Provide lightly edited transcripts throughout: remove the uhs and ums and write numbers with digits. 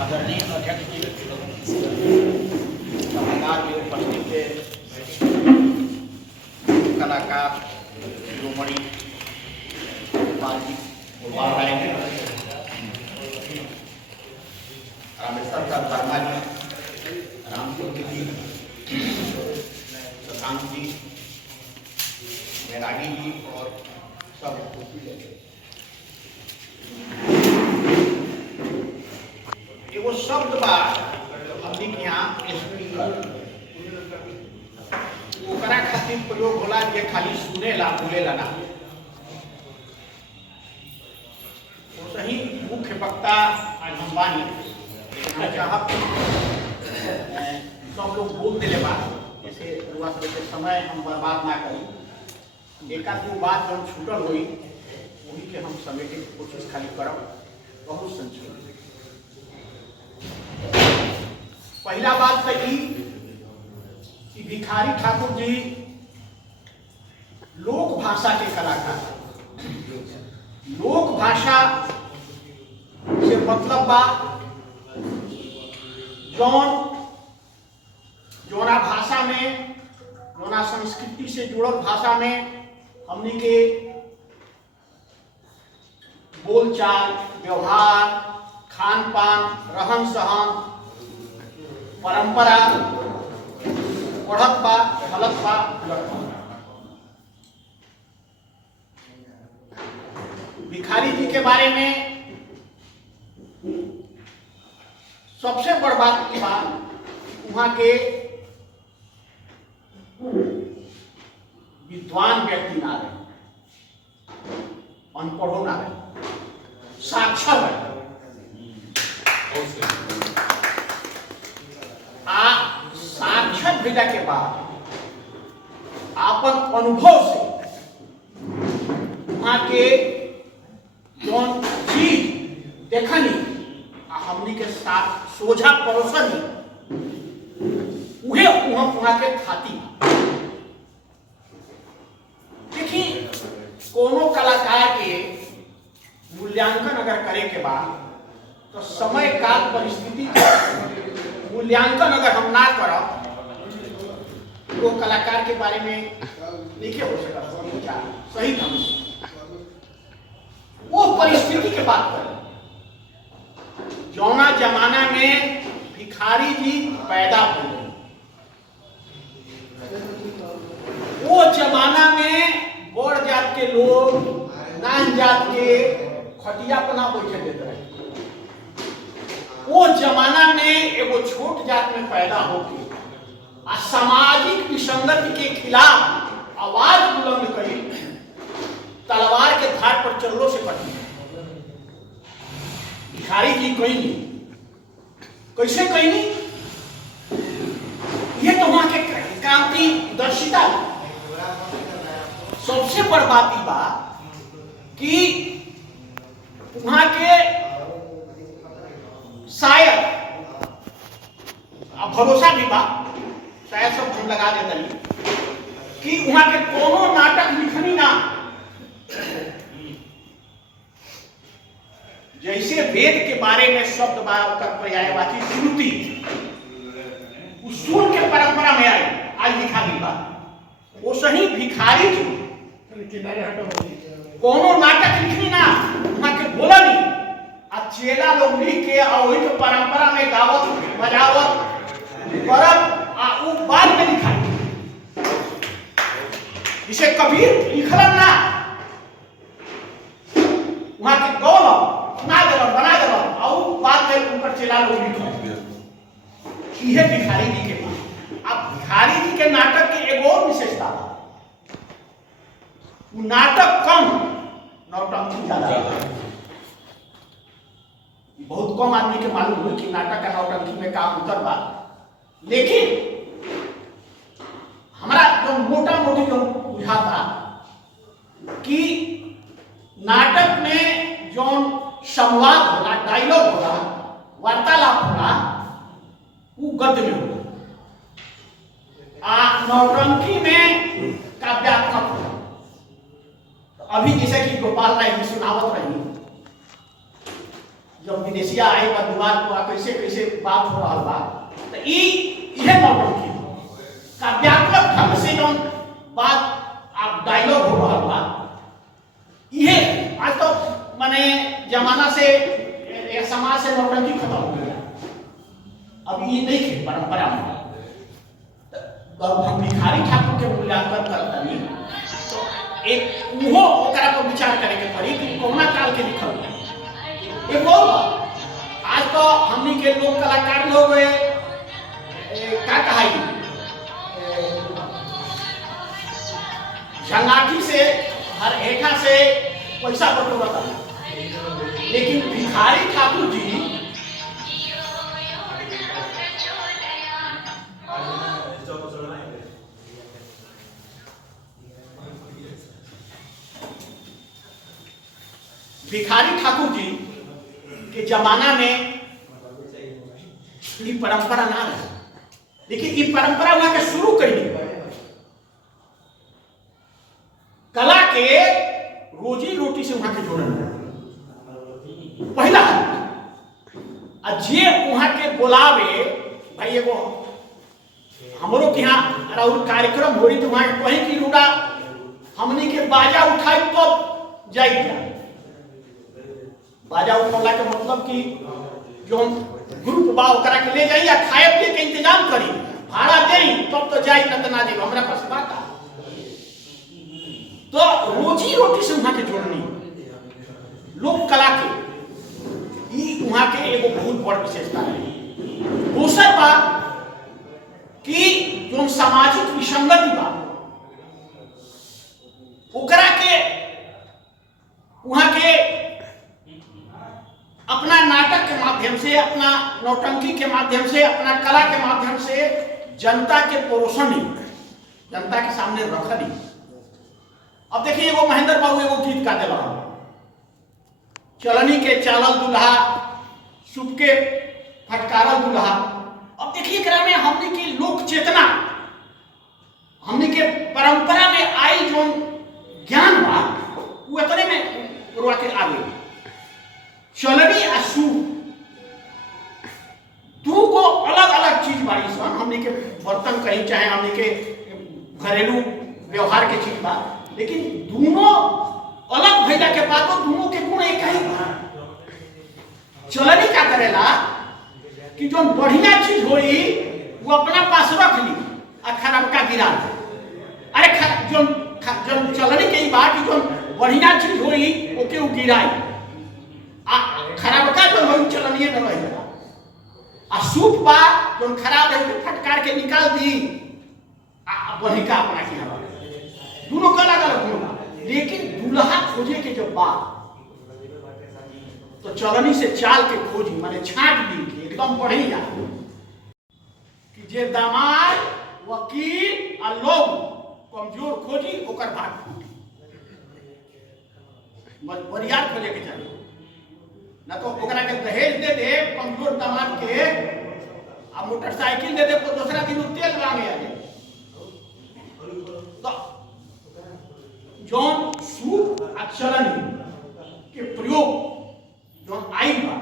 आदरणीय अध्यक्ष जी, सभागार में उपस्थित कलाकार शिरोमणि गोपाल जी, गोपाल राय जी, रामेश्वर शर्मा जी, रामचंद्र जी, शशांक जी, बैरागी जी और सब एगो शब्द बा हमनी के यहाँ ओकरा खातिर प्रयोग होला जे खाली सुनेला बोलेला ना। तो सही मुख्य वक्ता आज हम बानी चाहब सब लोग बोल दिले बा, जैसे शुरुआत से समय हम बर्बाद ना करी। एक आध दो बात जब छूटल हुई वही के हम समेटे की कोशिश खाली करब। बहुत संक्षेप पहला बात तो ये कि भिखारी ठाकुर जी लोक भाषा के कलाकार। लोक भाषा से मतलब बा जोना भाषा में, जोना संस्कृति से जुड़ल भाषा में हमनी के बोलचाल, व्यवहार, खान पान, रहन सहन, परंपरा बढ़त बा, ढलत बा, उलट बा। भिखारी जी के बारे में सबसे बड़ बात की बात वहां के विद्वान व्यक्ति ना रहे, अनपढ़ो ना रहे, साक्षर रहे। साक्षर भेजा के बाद आपन अनुभव से वहां के जौन चीज देखनी हमनी के साथ सोझा परोसनी उहे वहां के खाती। देखी कोनो कलाकार के मूल्यांकन अगर करे के बाद तो समय काल परिस्थिति मूल्यांकन अगर हम ना करब तो कलाकार के बारे में नहीं हो सकता सही ढंग से। वो परिस्थिति के बात करें जौना जमाना में भिखारी जी पैदा हुए, वो जमाना में बड़ जात के लोग नान जात के खटिया पना बैठे देते रहे। वो जमाना में एगो छोट जात में पैदा होके आ सामाजिक विसंगति के खिलाफ आवाज बुलंद करी, तलवार के धार पर चल्लो से कटी। भिखारी जी कहीं कैसे कहीं ये तो वहां के काम की दर्शिता। सबसे बड़ बात ई बा कि वहां के शायद भरोसा भी बा, शायद सब हम लगा देते कि वहां के कोनो नाटक लिखनी ना। जैसे वेद के बारे में शब्द बा पर्यायवाची श्रुति, उसूल के परंपरा में आई आज लिखा गई बा। वो सही भिखारी जी कोनो नाटक लिखनी ना, वहां के बोला नहीं आ चेला लोग लिख के और वही के परंपरा में गावत बजावत करब आ उ बाद में लिखा। जिसे कबीर लिखलन ना, वहां के गौरव बना देलन और बाद में ऊपर चेला लोग लिखल। ये भिखारी जी के बात। अब भिखारी जी के नाटक की एक और विशेषता है, नाटक कम, नौटंकी ज्यादा। बहुत कम आदमी के मालूम हुई कि नाटक का नौटंकी में काम अंतर बा। लेकिन हमारा जो मोटा मोटी जो बुझाता कि नाटक में जो संवाद होला, डायलॉग होला, वार्तालाप होला, वो गद्य में होला। नौटंकी में काव्यात्मक होला। अभी जैसे कि गोपाल राय जी सुनावत रही जब विदेशिया आए बा दुआर पर कैसे कैसे बात हो रहा बा तो इहे नौटंकी काव्यात्मक ढंग से जो बात आप डायलॉग हो रहा बा इहे आज तो माने जमाना से समाज से नौटंकी खत्म हो गया। अब ये नहीं थे परंपरा में। हम भिखारी ठाकुर के मूल्यांकन करता नहीं तो एक उहो ओकरा पर विचार करे के पड़ी कि कोना काल के लिखल एक और बात आज तो हमनी के लोग कलाकार लोग क्या कहाई झंगाटी से हर हेठा से पैसा बटोरता लेकिन भिखारी ठाकुर जी जी के जमाना में ये परंपरा ना रहे लेकिन ये परंपरा वहां के शुरू कर दी कला के रोजी रोटी से वहां के जोड़न पहला जे वहां के बोलावे भाई एगो हमरो के यहाँ राउर कार्यक्रम हो रही तो वहां कहीं की रूड़ा हमनी के बाजा उठाई तो जाई बाजा उठौला के मतलब कि जो हम ग्रुप बा ओकरा के ले जाई या खाए पिए के इंतजाम करी भाड़ा देई तब तो जाई न त ना जाई हमरा पास बात तो रोजी रोटी से वहां के जोड़नी लोक कला के ई वहां के एगो बहुत बड़ विशेषता है। दूसर बात कि जो सामाजिक विसंगति बा ओकरा के वहां के अपना नाटक के माध्यम से अपना नौटंकी के माध्यम से अपना कला के माध्यम से जनता के पोषण जनता के सामने रखली। अब देखिए वो महेंद्र बाबू एगो गीत का दिला चलनी के चालल दुल्हा सुप के फटकारल दुल्हा। अब देखिए एकरा में हमने की लोक चेतना हमने के परंपरा में आई जो ज्ञान बा वो इतने में उड़वा के आगे चलनी आ सूप दू को अलग अलग चीज बारी सन हमने के बर्तन कहीं चाहे हमने के घरेलू व्यवहार के चीज बा लेकिन दोनों अलग भैया के बाद दोनों के गुण एक ही बा। चलनी क्या करेला कि जो बढ़िया चीज होई वो अपना पास रख ली आ खराब का गिरा दे। अरे जो चलनी के बात कि जो बढ़िया चीज होई ओके वो गिराई खराब का जो हो चलनिए न रही आ सूप बा जो खराब है फटकार के निकाल दी वही का अपना किया दोनों का अलग अलग गुण लेकिन दूल्हा खोजे के जब बात तो चलनी से चाल के खोजी माने छाट दी के एकदम बढ़िया कि जे दामाद वकील आ लोग कमजोर खोजी ओकर बात फूटी बरियार खोजे के चाहिए ना तो ओकरा के दहेज दे दे कमजोर दामाद के आ मोटरसाइकिल दे दे तो दूसरा दिन तेल लाने आ जाए तो जौन सूप आ चलनी के प्रयोग जौन आई बा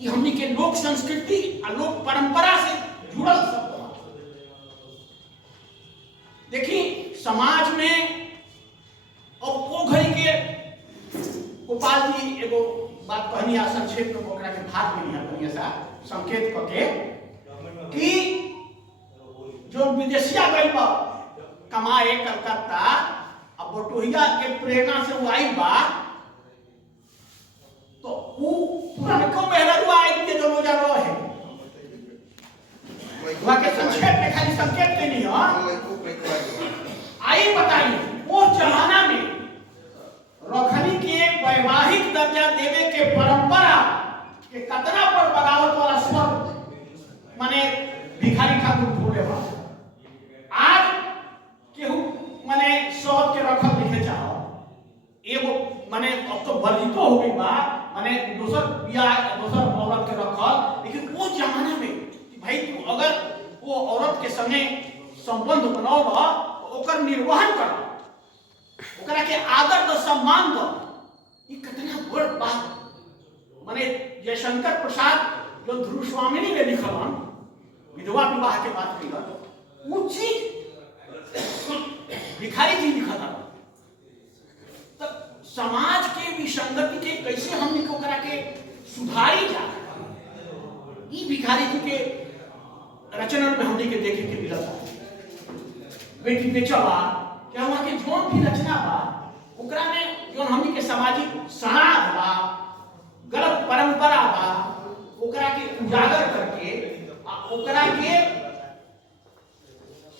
ये हमनी के लोक संस्कृति आ लोक परंपरा से जुड़ल शब्द देखी समाज में अब वो घड़ी के गोपाल जी एगो बात कहनी आ संक्षेप में ओकरा के भाग में नहीं सा संकेत करके कि जो विदेशिया गई बा कमाए कलकत्ता अब बटोहिया के प्रेरणा से वो आई बा तो वो पुरानको मेहररुआ आई के जो रोजा रहे वहां के संक्षेप में खाली संकेत देनी है आई बताइए वो जमाना में रखनी के वैवाहिक दर्जा देवे के परंपरा के कतना पर बगावत वाला स्वर माने भिखारी ठाकुर बोले बा आज केहू माने शौत के रखल लिखे चाहो एगो माने अब तो वर्जित हो गई बा माने दूसर बियाह दूसर औरत के रखल लेकिन वो जमाना में भाई अगर वो औरत के संगे संबंध बनाओ बा ओकर निर्वहन कर ओकरा के आदर द सम्मान द ई कितना बड़ बात माने जयशंकर प्रसाद जो ध्रुव स्वामिनी ने लिखल विधवा विवाह के बात कही वो चीज भिखारी जी लिखा था। तो समाज के विसंगति के कैसे हमने को करा के सुधारी जा भिखारी जी के रचना में हमने के देखे के मिला बेटी बेचवा क्या वहां के जोन भी रचना बा ओकरा में जो हमने के सामाजिक समाज बा गलत परंपरा बा ओकरा के उजागर करके ओकरा के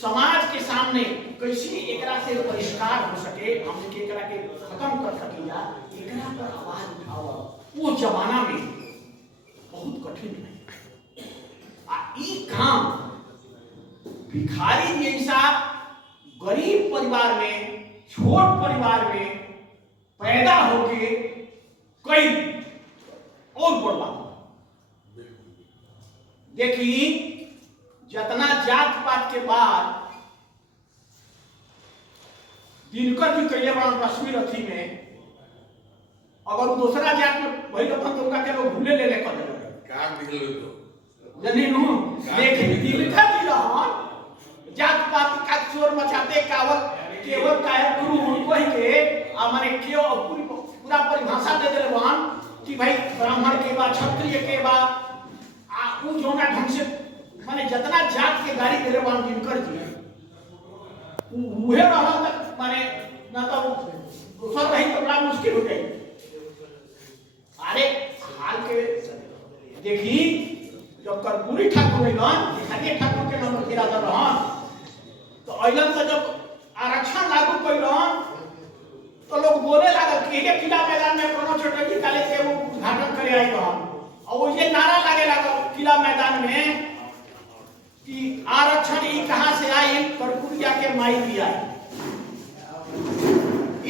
समाज के सामने कैसे एकरा से परिष्कार हो सके हमने के एकरा के खत्म कर सकिया एकरा पर आवाज उठाओ वो जमाना में बहुत कठिन है। ई काम भिखारी जैसा गरीब परिवार में छोट परिवार में पैदा होके कई और बर्बाद देखी जितना जात पात के बाद दिनकर जी कैले बड़ा रश्मि रथी में अगर दूसरा जात में वही अपन तो उनका के लोग भूले ले ले कर जनी नु देख दिनकर जी रहन जात पात का चोर मचाते केवल कायर गुरु उनको ही के माने क्यों पूरा परिभाषा दे देले बहन कि भाई ब्राह्मण के बा क्षत्रिय के बा उ जोना ढंग से माने जितना जात के गाड़ी दे रहे दिनकर जी उहे रहन तक माने ना तो दूसर रही तो बड़ा मुश्किल हो जाए। अरे हाल के देखी जब कर्पूरी ठाकुर भिखारी ठाकुर के नाम इरादा रहन तो अइलन से जब आरक्षण लागू कइलन तो लोग बोले लागल कि ये किला मैदान में कोनो छोटे की काले के वो उद्घाटन करे आई रहन और वो ये नारा लागे लागल किला मैदान में कि आरक्षण ई कहां से आई कर्पूरिया के माई भी आई।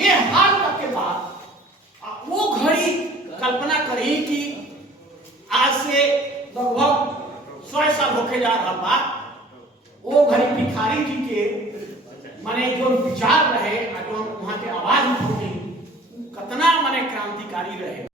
ये हाल तक के बाद वो घड़ी कल्पना करी कि आज से लगभग 100 साल होके जा रहा बा वो घड़ी भिखारी जी के माने जो विचार रहे जो वहां के आवाज उठी कितना माने क्रांतिकारी रहे।